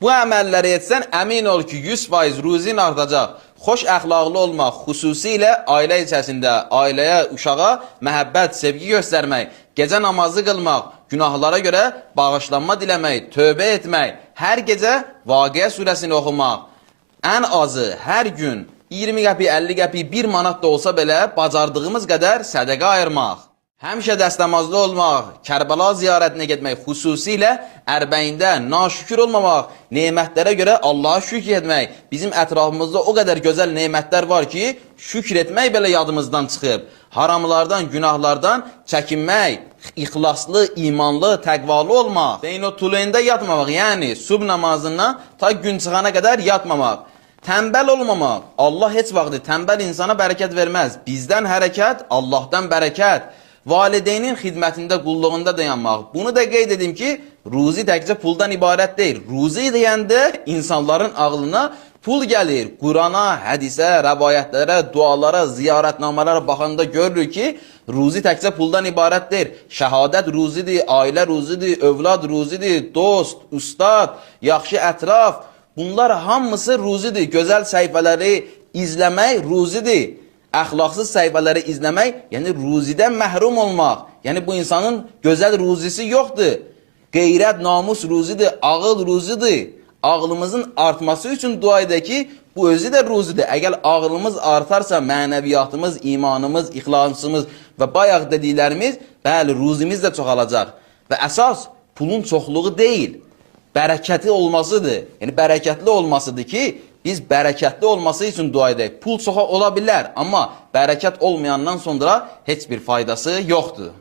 Bu əməlləri etsən, əmin ol ki, 100% ruzin artacaq. Xoş əxlaqlı olmaq, xüsusilə ailə içərisində, ailəyə, uşağa məhəbbət, sevgi göstərmək, gecə namazı qılmaq, günahlara görə bağışlanma diləmək, tövbə etmək, hər gecə Vaqiə surəsini oxumaq, ən azı hər gün 20 qəpik, 50 qəpik, 1 manat da olsa belə bacardığımız qədər sədəqə ayırmaq. Həmişə dəstəmazlı olmaq, Kərbəla ziyarətinə getmək, xüsusilə ərbəyində naşükür olmamaq, nemətlərə görə Allaha şükür etmək. Bizim ətrafımızda o qədər gözəl nemətlər var ki, şükür etmək belə yadımızdan çıxıb. Haramlardan, günahlardan çəkinmək, ixlaslı, imanlı, təqvalı olmaq. Zeynotuleyndə yatmamaq, yəni subh namazından ta gün çıxana qədər yatmamaq. Tənbəl olmamaq, Allah heç vaxtı tənbəl insana bərəkət verməz. Bizdən hərəkət, Allahdan bərəkət. Valideynin xidmətində, qulluğunda dayanmaq. Bunu da qeyd edim ki, ruzi təkcə puldan ibarət deyil. Ruzi deyəndə insanların ağlına pul gəlir. Qurana, hədisə, rəvayətlərə, dualara, ziyarətnamələrə baxanda görürük ki, ruzi təkcə puldan ibarət deyil. Şəhadət ruzidir, ailə ruzidir, övlad ruzidir, dost, ustad, yaxşı ətraf. Bunlar hamısı ruzidir. Gözəl səhifələri izləmək ruzidir. Əxlaqsız səhifələri izləmək, yəni ruzidən məhrum olmaq. Yəni bu insanın gözəl ruzisi yoxdur. Qeyrət, namus ruzidir, ağıl ruzidir. Ağlımızın artması üçün dua edək ki, bu özü də ruzidir. Əgər ağlımız artarsa, mənəviyyatımız, imanımız, ixlasımız və bayaq dediklərimiz, bəli, ruzimiz də çoxalacaq. Və əsas pulun çoxluğu deyil, bərəkəti olmasıdır. Yəni bərəkətli olmasıdır ki, biz bərəkətli olması üçün dua edək. Pul çoxa ola bilər, amma bərəkət olmayandan sonra heç bir faydası yoxdur.